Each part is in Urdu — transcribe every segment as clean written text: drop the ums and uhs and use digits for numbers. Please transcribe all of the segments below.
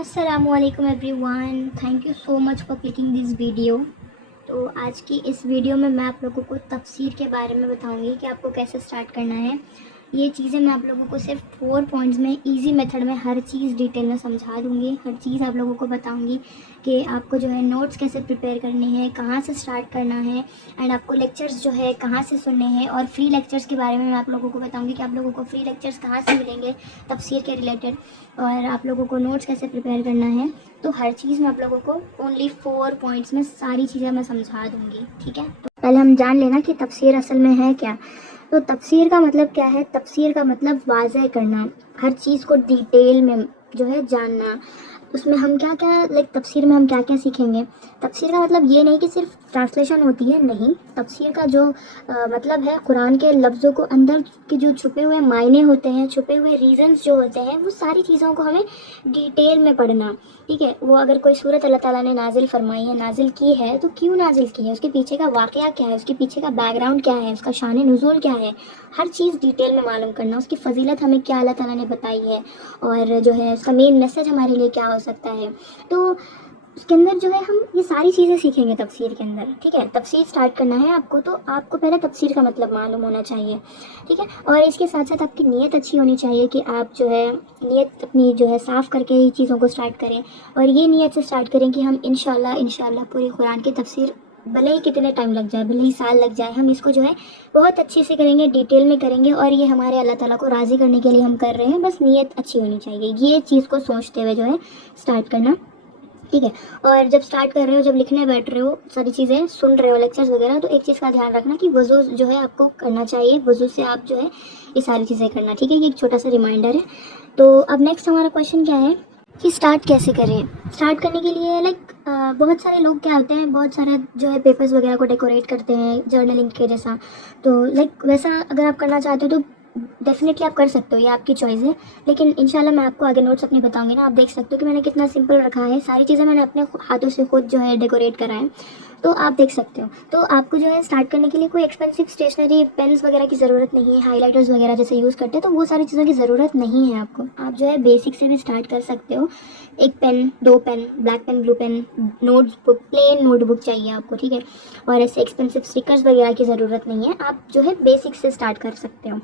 السلام علیکم every one, thank you so much for clicking this video. تو آج کی اس ویڈیو میں آپ لوگوں کو تفسیر کے بارے میں بتاؤں گی کہ آپ کو کیسے سٹارٹ کرنا ہے۔ یہ چیزیں میں آپ لوگوں کو صرف 4 پوائنٹس میں ایزی میتھڈ میں ہر چیز ڈیٹیل میں سمجھا دوں گی، ہر چیز آپ لوگوں کو بتاؤں گی کہ آپ کو جو ہے نوٹس کیسے پریپیئر کرنے ہیں، کہاں سے سٹارٹ کرنا ہے، اینڈ آپ کو لیکچرز جو ہے کہاں سے سننے ہیں، اور فری لیکچرز کے بارے میں آپ لوگوں کو بتاؤں گی کہ آپ لوگوں کو فری لیکچرز کہاں سے ملیں گے تفسیر کے ریلیٹڈ، اور آپ لوگوں کو نوٹس کیسے پریپیئر کرنا ہے۔ تو ہر چیز میں آپ لوگوں کو اونلی 4 پوائنٹس میں ساری چیزیں میں سمجھا دوں گی، ٹھیک ہے۔ تو پہلے ہم جان لینا کہ تفسیر اصل میں ہے کیا۔ تو تفسیر کا مطلب کیا ہے؟ تفسیر کا مطلب واضح کرنا، ہر چیز کو ڈیٹیل میں جو ہے جاننا۔ اس میں ہم کیا تفسیر میں ہم کیا کیا سیکھیں گے۔ تفسیر کا مطلب یہ نہیں کہ صرف ٹرانسلیشن ہوتی ہے، نہیں، تفسیر کا جو مطلب ہے قرآن کے لفظوں کو اندر کے جو چھپے ہوئے معنی ہوتے ہیں، چھپے ہوئے ریزنز جو ہوتے ہیں، وہ ساری چیزوں کو ہمیں ڈیٹیل میں پڑھنا، ٹھیک ہے۔ وہ اگر کوئی صورت اللہ تعالیٰ نے نازل فرمائی ہے، نازل کی ہے، تو کیوں نازل کی ہے، اس کے پیچھے کا واقعہ کیا ہے، اس کے پیچھے کا بیک گراؤنڈ کیا ہے، اس کا شان نزول کیا ہے، ہر چیز ڈیٹیل میں معلوم کرنا، اس کی فضیلت ہمیں کیا اللہ تعالیٰ نے بتائی ہے، اور جو ہے اس کا مین میسج ہمارے لیے کیا ہو سکتا ہے۔ تو اس کے اندر جو ہے ہم یہ ساری چیزیں سیکھیں گے تفسیر کے اندر، ٹھیک ہے۔ تفسیر سٹارٹ کرنا ہے آپ کو، تو آپ کو پہلے تفسیر کا مطلب معلوم ہونا چاہیے، ٹھیک ہے۔ اور اس کے ساتھ ساتھ آپ کی نیت اچھی ہونی چاہیے کہ آپ جو ہے نیت اپنی جو ہے صاف کر کے یہ چیزوں کو سٹارٹ کریں، اور یہ نیت سے سٹارٹ کریں کہ ہم انشاءاللہ پوری قرآن کی تفسیر بھلے ہی کتنے ٹائم لگ جائے، بھلے ہی سال لگ جائے، ہم اس کو جو ہے بہت اچھے سے کریں گے، ڈیٹیل میں کریں گے، اور یہ ہمارے اللہ تعالیٰ کو راضی کرنے کے لیے ہم کر رہے ہیں، بس نیت اچھی ہونی چاہیے، یہ چیز کو سوچتے ہوئے جو ہے سٹارٹ کرنا، ٹھیک ہے۔ اور جب سٹارٹ کر رہے ہو، جب لکھنے بیٹھ رہے ہو، ساری چیزیں سن رہے ہو لیکچرز وغیرہ، تو ایک چیز کا دھیان رکھنا کہ وضو جو ہے آپ کو کرنا چاہیے، وضو سے آپ جو ہے یہ ساری چیزیں کرنا، ٹھیک ہے۔ یہ ایک چھوٹا سا ریمائنڈر ہے۔ تو اب نیکسٹ ہمارا کویشچن کیا ہے کہ سٹارٹ کیسے کریں۔ سٹارٹ کرنے کے لیے بہت سارے لوگ کیا ہوتے ہیں، بہت سارے جو ہے پیپرز وغیرہ کو ڈیکوریٹ کرتے ہیں جرنلنگ کے جیسا، تو ویسا اگر آپ کرنا چاہتے ہو تو ڈیفینیٹلی آپ کر سکتے ہو، یہ آپ کی چوائس ہے، لیکن انشاءاللہ میں آپ کو آگے نوٹس اپنے بتاؤں گی نا، آپ دیکھ سکتے ہو کہ میں نے کتنا سمپل رکھا ہے، ساری چیزیں میں نے اپنے ہاتھوں سے خود جو ہے ڈیکوریٹ کرا ہے، تو آپ دیکھ سکتے ہو۔ تو آپ کو جو ہے سٹارٹ کرنے کے لیے کوئی ایکسپینسو اسٹیشنری پینس وغیرہ کی ضرورت نہیں ہے، ہائی لائٹرز وغیرہ جیسے یوز کرتے ہیں، تو وہ ساری چیزوں کی ضرورت نہیں ہے آپ کو، آپ جو ہے بیسک سے بھی سٹارٹ کر سکتے ہو۔ ایک پین، 2 پین، بلیک پین، بلو پین، نوٹس بک، پلین نوٹ بک چاہیے آپ کو، ٹھیک ہے۔ اور ایسے ایکسپینسو اسٹکرز وغیرہ کی ضرورت نہیں ہے، آپ جو ہے بیسک سے سٹارٹ کر سکتے ہو،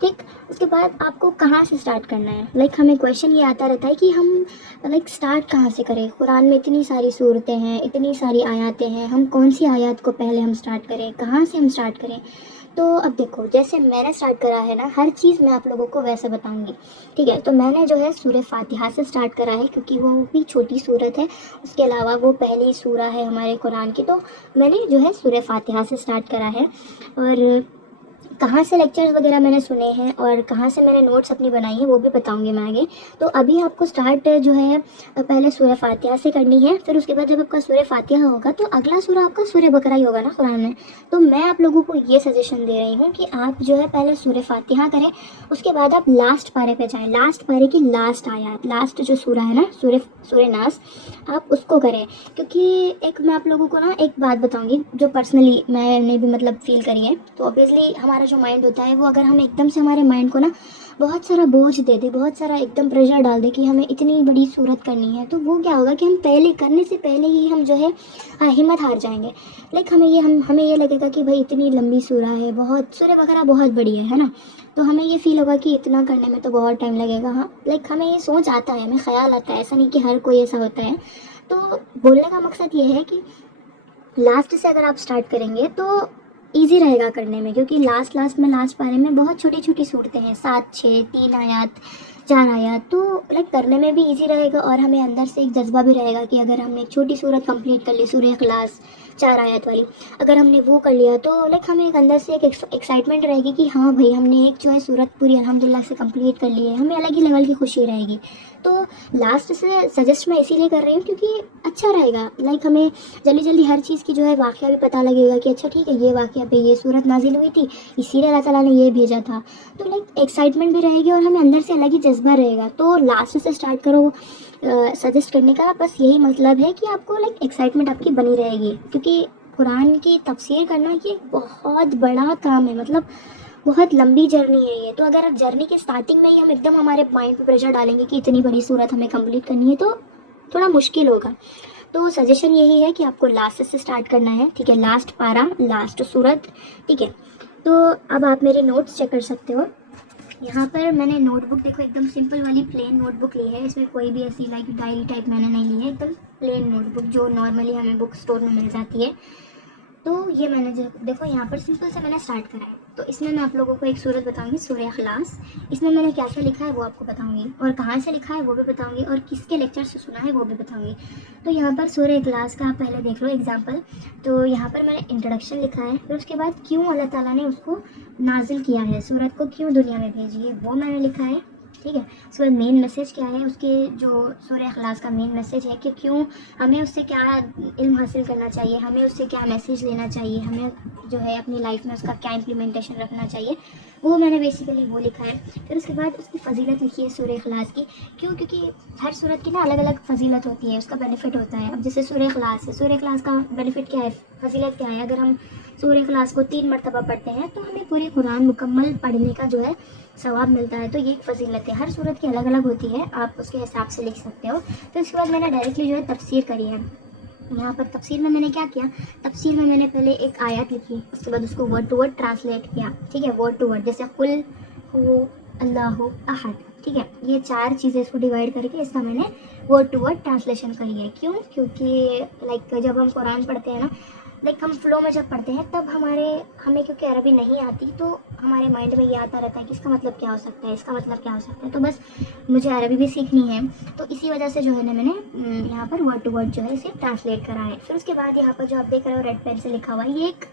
ٹھیک۔ اس کے بعد آپ کو کہاں سے سٹارٹ کرنا ہے، ہمیں کویشچن یہ آتا رہتا ہے کہ ہم سٹارٹ کہاں سے کریں، قرآن میں اتنی ساری صورتیں ہیں، اتنی ساری آیاتیں ہیں، ہم کون سی آیات کو پہلے ہم سٹارٹ کریں، کہاں سے ہم سٹارٹ کریں۔ تو اب دیکھو، جیسے میں نے سٹارٹ کرا ہے نا، ہر چیز میں آپ لوگوں کو ویسے بتاؤں گی، ٹھیک ہے۔ تو میں نے جو ہے سورہ فاتحہ سے سٹارٹ کرا ہے، کیونکہ وہ بھی چھوٹی صورت ہے، اس کے علاوہ وہ پہلی سورہ ہے ہمارے قرآن کی، تو میں نے جو ہے سورہ فاتحہ سے سٹارٹ کرا ہے۔ اور کہاں سے لیکچرز وغیرہ میں نے سنے ہیں اور کہاں سے میں نے نوٹس اپنی بنائی ہیں وہ بھی بتاؤں گی میں آگے۔ تو ابھی آپ کو سٹارٹ جو ہے پہلے سورہ فاتحہ سے کرنی ہے، پھر اس کے بعد جب آپ کا سورہ فاتحہ ہوگا تو اگلا سورہ آپ کا سورہ بقرہ ہی ہوگا نا قرآن میں۔ تو میں آپ لوگوں کو یہ سجیشن دے رہی ہوں کہ آپ جو ہے پہلے سورہ فاتحہ کریں، اس کے بعد آپ لاسٹ پارے پہ جائیں، لاسٹ پارے کی لاسٹ آیات، لاسٹ جو سورہ ہے نا، سورہ ناس، آپ اس کو کریں، کیونکہ ایک میں آپ لوگوں کو نا ایک بات بتاؤں گی جو پرسنلی میں نے بھی فیل کری ہے۔ تو اوبیسلی ہمارا جو مائنڈ ہوتا ہے وہ اگر ہم ایک دم سے ہمارے مائنڈ کو نا بہت سارا بوجھ دے دے، بہت سارا ایک دم پریشر ڈال دے کہ ہمیں اتنی بڑی صورت کرنی ہے، تو وہ کیا ہوگا کہ ہم پہلے کرنے سے پہلے ہی ہم جو ہے ہمت ہار جائیں گے۔ ہمیں یہ لگے گا کہ بھائی اتنی لمبی سورہ ہے، بہت سورہ بقرہ بہت بڑی ہے نا، تو ہمیں یہ فیل ہوگا کہ اتنا کرنے میں تو بہت ٹائم لگے گا، ہاں ہمیں یہ سوچ آتا ہے، ہمیں خیال آتا ہے، ایسا نہیں کہ ہر کوئی ایسا ہوتا ہے۔ تو بولنے کا مقصد یہ ہے کہ لاسٹ سے اگر آپ سٹارٹ کریں گے تو ایزی رہے گا کرنے میں، کیونکہ لاسٹ پارے میں بہت چھوٹی چھوٹی صورتیں ہیں، 7 6 3 آیات 4 آیات، تو کرنے میں بھی ایزی رہے گا، اور ہمیں اندر سے ایک جذبہ بھی رہے گا کہ اگر ہم نے ایک چھوٹی صورت کمپلیٹ کر لی، سورہ اخلاص 4 آیات والی، اگر ہم نے وہ کر لیا تو ہمیں ایک اندر سے ایک ایکسائٹمنٹ رہے گی کہ ہاں بھائی ہم نے ایک جو ہے صورت پوری الحمدللہ سے کمپلیٹ کر لی ہے، ہمیں الگ ہی لیول کی خوشی رہے گی۔ تو لاسٹ سے سجیسٹ میں اسی لیے کر رہی ہوں کیونکہ اچھا رہے گا، ہمیں جلدی جلدی ہر چیز کی جو ہے واقعہ بھی پتہ لگے گا کہ اچھا ٹھیک ہے یہ واقعہ پہ یہ صورت نازل ہوئی تھی، اسی لیے اللہ تعالیٰ نے یہ بھیجا تھا، تو ایکسائٹمنٹ بھی رہے گی اور ہمیں اندر سے الگ ہی جذبہ رہے گا۔ تو لاسٹ سے اسٹارٹ کرو، سجیسٹ کرنے کا بس یہی مطلب ہے کہ آپ کو ایکسائٹمنٹ آپ کی بنی رہے گی، کیونکہ قرآن کی تفسیر کرنا یہ بہت بڑا کام ہے، بہت لمبی جرنی ہے یہ۔ تو اگر جرنی کے سٹارٹنگ میں ہی ہم ایک دم ہمارے مائنڈ پہ پریشر ڈالیں گے کہ اتنی بڑی صورت ہمیں کمپلیٹ کرنی ہے، تو تھوڑا مشکل ہوگا. تو سجیشن یہی ہے کہ آپ کو لاسٹ سے اسٹارٹ کرنا ہے, ٹھیک ہے, لاسٹ پارا, لاسٹ صورت, ٹھیک ہے. تو اب آپ میرے نوٹس چیک کر سکتے ہو. یہاں پر میں نے نوٹ بک دیکھو ایک دم سمپل والی پلین نوٹ بک لی ہے. اس میں کوئی بھی ایسی لائک ڈائری ٹائپ میں نے نہیں لی ہے, ایک دم پلین نوٹ بک جو نارملی ہمیں بک اسٹور میں مل جاتی ہے. تو یہ میں نے دیکھو یہاں پر سمپل سے میں نے اسٹارٹ کرا ہے. تو اس میں آپ لوگوں کو ایک سورت بتاؤں گی, سورہ اخلاص. اس میں نے کیا کیا لکھا ہے وہ آپ کو بتاؤں گی, اور کہاں سے لکھا ہے وہ بھی بتاؤں گی, اور کس کے لیکچر سے سنا ہے وہ بھی بتاؤں گی. تو یہاں پر سورہ اخلاص کا آپ پہلے دیکھ لو ایگزامپل. تو یہاں پر میں نے انٹروڈکشن لکھا ہے, پھر اس کے بعد کیوں اللہ تعالیٰ نے اس کو نازل کیا ہے, سورت کو کیوں دنیا میں بھیجی ہے وہ میں نے لکھا ہے, ٹھیک ہے. اس کے بعد مین میسیج کیا ہے اس کے, جو سورہ اخلاص کا مین میسیج ہے کہ کیوں ہمیں اس سے کیا علم حاصل کرنا چاہیے, ہمیں اس سے کیا میسیج لینا چاہیے, ہمیں جو ہے اپنی لائف میں اس کا کیا امپلیمنٹیشن رکھنا چاہیے, وہ میں نے بیسیکلی وہ لکھا ہے. پھر اس کے بعد اس کی فضیلت لکھی ہے سورہ اخلاص کی. کیوں؟ کیونکہ ہر سورت کی نا الگ الگ فضیلت ہوتی ہے, اس کا بینیفٹ ہوتا ہے. اب جیسے سورہ اخلاص ہے, سورہ اخلاص کا بینیفٹ کیا ہے, فضیلت کیا ہے, اگر ہم سورہ اخلاص کو 3 مرتبہ پڑھتے ہیں تو ہمیں پوری قرآن مکمل پڑھنے کا جو ہے ثواب ملتا ہے. تو یہ ایک فضیلت ہے, ہر سورت کی الگ الگ ہوتی ہے, آپ اس کے حساب سے لکھ سکتے ہو. تو اس کے بعد میں نے ڈائریکٹلی جو ہے تفسیر کری ہے. یہاں پر تفسیر میں نے کیا کیا, تفسیر میں نے پہلے ایک آیت لکھی, اس کے بعد اس کو ورڈ ٹو ورڈ ٹرانسلیٹ کیا, ٹھیک ہے, ورڈ ٹو ورڈ. جیسے قل هو اللہ احد, ٹھیک ہے, یہ 4 چیزیں اس کو ڈیوائڈ کر کے اس کا میں نے ورڈ ٹو ورڈ ٹرانسلیشن کری ہے. کیوں؟ کیونکہ لائک جب ہم قرآن پڑھتے ہیں نا, لائک ہم فلو میں جب پڑھتے ہیں تب ہمیں کیونکہ عربی نہیں آتی تو ہمارے مائنڈ میں یہ آتا رہتا ہے کہ اس کا مطلب کیا ہو سکتا ہے, اس کا مطلب کیا ہو سکتا ہے. تو بس مجھے عربی بھی سیکھنی ہے, تو اسی وجہ سے جو ہے نا میں نے یہاں پر ورڈ ٹو ورڈ جو ہے اسے ٹرانسلیٹ کرا ہے. پھر اس کے بعد یہاں پر جو آپ دیکھ رہے ہو ریڈ پین سے لکھا ہوا ہے, یہ ایک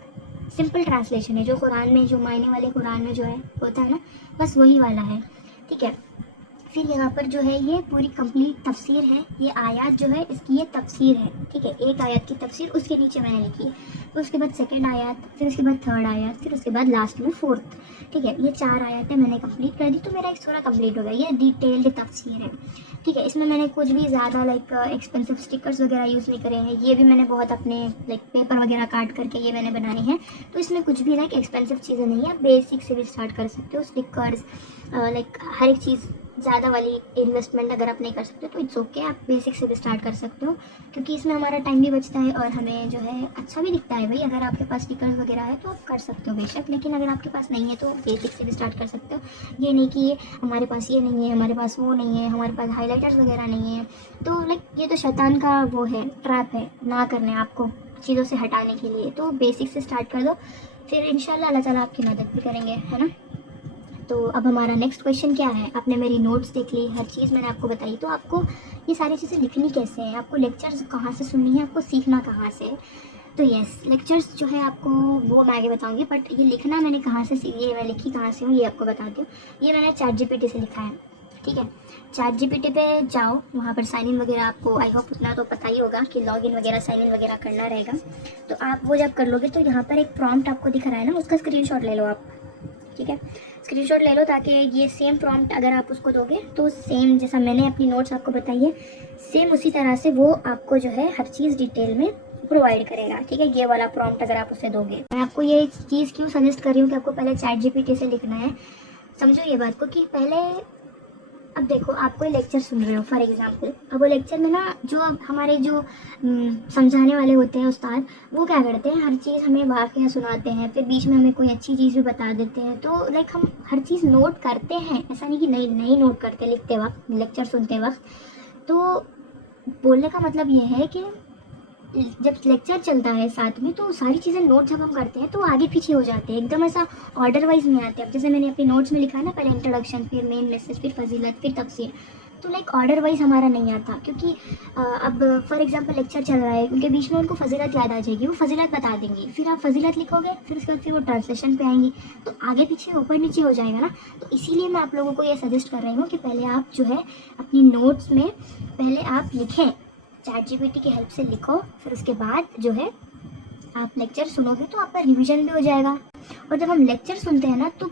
سمپل ٹرانسلیشن ہے جو قرآن میں, جو معنی والے قرآن میں جو ہے ہوتا ہے نا, بس وہی والا ہے, ٹھیک ہے. پھر یہاں پر جو ہے یہ پوری کمپلیٹ تفسیر ہے, یہ آیات جو ہے اس کی یہ تفسیر ہے, ٹھیک ہے, ایک آیات کی تفسیر اس کے نیچے میں نے لکھی ہے. پھر اس کے بعد سیکنڈ آیات, پھر اس کے بعد تھرڈ آیات, پھر اس کے بعد لاسٹ میں فورتھ, ٹھیک ہے. یہ 4 آیاتیں میں نے کمپلیٹ کر دی, تو میرا ایک سورہ کمپلیٹ ہو گیا. یہ ڈیٹیلڈ تفسیر ہے, ٹھیک ہے. اس میں نے کچھ بھی زیادہ لائک ایکسپینسو اسٹکرز وغیرہ یوز نہیں کرے ہیں, یہ بھی میں نے بہت اپنے لائک پیپر وغیرہ کاٹ کر کے یہ میں نے بنائی ہیں. تو اس میں کچھ بھی لائک ایکسپینسو چیزیں نہیں ہیں, بیسک سے بھی اسٹارٹ کر سکتے ہو. اسٹکرز لائک ہر ایک چیز, زیادہ والی انویسٹمنٹ اگر آپ نہیں کر سکتے تو اٹس اوکے, آپ بیسک سے بھی اسٹارٹ کر سکتے ہو, کیونکہ اس میں ہمارا ٹائم بھی بچتا ہے اور ہمیں جو ہے اچھا بھی دکھتا ہے. بھائی اگر آپ کے پاس اسٹکرز وغیرہ ہے تو آپ کر سکتے ہو بے شک, لیکن اگر آپ کے پاس نہیں ہے تو بیسک سے بھی اسٹارٹ کر سکتے ہو. یہ نہیں کہ ہمارے پاس یہ نہیں ہے, ہمارے پاس وہ نہیں ہے, ہمارے پاس ہائی لائٹرز وغیرہ نہیں ہیں. تو لائک یہ تو شیطان کا وہ ہے, ٹریپ ہے, نہ کرنے آپ کو چیزوں سے ہٹانے کے لیے. تو بیسک سے اسٹارٹ کر دو, پھر انشاءاللہ اللہ تعالیٰ آپ کی مدد بھی کریں گے, ہے نا. تو اب ہمارا نیکسٹ کویشچن کیا ہے, آپ نے میری نوٹس دیکھ لی, ہر چیز میں نے آپ کو بتائی, تو آپ کو یہ ساری چیزیں لکھنی کیسے ہیں, آپ کو لیکچرز کہاں سے سننی ہے, آپ کو سیکھنا کہاں سے. تو یس, لیکچرز جو ہے آپ کو وہ میں آگے بتاؤں گی, بٹ یہ لکھنا میں نے کہاں سے سیکھی ہے, میں لکھی کہاں سے ہوں یہ آپ کو بتاتی ہوں. یہ میں نے چیٹ GPT سے لکھا ہے, ٹھیک ہے. چیٹ GPT پہ جاؤ, وہاں پر سائن ان وغیرہ آپ کو آئی ہوپ اتنا تو پتہ ہی ہوگا کہ لاگ ان وغیرہ سائن ان وغیرہ کرنا رہے گا. تو آپ وہ جب کر لو گے تو یہاں پر ایک پرومپٹ آپ کو دکھ رہا ہے نا, اس کا اسکرین شاٹ لے لو آپ, ٹھیک ہے. اسکرین شاٹ لے لو تاکہ یہ سیم پرومپٹ اگر آپ اس کو دو گے تو سیم جیسا میں نے اپنی نوٹس آپ کو بتائی ہے, سیم اسی طرح سے وہ آپ کو جو ہے ہر چیز ڈیٹیل میں پرووائڈ کرے گا, ٹھیک ہے. یہ والا پرومپٹ اگر آپ اسے دو گے, میں آپ کو یہ چیز کیوں سجیسٹ کر رہی ہوں کہ آپ کو پہلے چیٹ GPT سے لکھنا ہے. سمجھو یہ بات کو کہ پہلے, اب دیکھو آپ کوئی لیکچر سن رہے ہو فار ایگزامپل, اب وہ لیکچر میں نا جو اب ہمارے جو سمجھانے والے ہوتے ہیں استاد, وہ کیا کرتے ہیں, ہر چیز ہمیں واقعہ سناتے ہیں, پھر بیچ میں ہمیں کوئی اچھی چیز بھی بتا دیتے ہیں. تو لائک ہم ہر چیز نوٹ کرتے ہیں, ایسا نہیں کہ نہیں نوٹ کرتے لکھتے وقت, لیکچر سنتے وقت. تو بولنے کا مطلب یہ ہے کہ جب لیکچر چلتا ہے ساتھ میں تو ساری چیزیں نوٹ جب ہم کرتے ہیں تو آگے پیچھے ہو جاتے ہیں, ایک دم ایسا آرڈر وائز نہیں آتے. اب جیسے میں نے اپنے نوٹس میں لکھا ہے نا, پہلے انٹروڈکشن, پھر مین میسج, پھر فضیلت, پھر تفسیر, تو لائک آرڈر وائز ہمارا نہیں آتا. کیونکہ اب فار ایگزامپل لیکچر چل رہا ہے, ان کے بیچ میں ان کو فضیلت یاد آ جائے گی, وہ فضیلت بتا دیں گی, پھر آپ فضیلت لکھو گے, پھر اس کے بعد پھر وہ ٹرانسلیشن پہ آئیں گی, تو آگے پیچھے اوپر نیچے ہو جائے گا نا. تو اسی لیے میں آپ لوگوں کو یہ سجیسٹ کر رہی ہوں کہ پہلے آپ جو ہے اپنی نوٹس میں پہلے آپ لکھیں, چیٹ GPT کی ہیلپ سے لکھو, پھر اس کے بعد جو ہے آپ لیکچر سنو گے تو آپ کا ریویژن بھی ہو جائے گا. اور جب ہم لیکچر سنتے ہیں نا, تو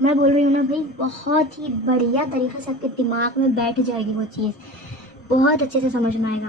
میں بول رہی ہوں نا بھائی, بہت ہی بڑھیا طریقے سے آپ کے دماغ میں بیٹھ جائے گی وہ چیز, بہت اچھے سے سمجھ میں آئے گا.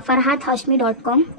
farhathashmi.com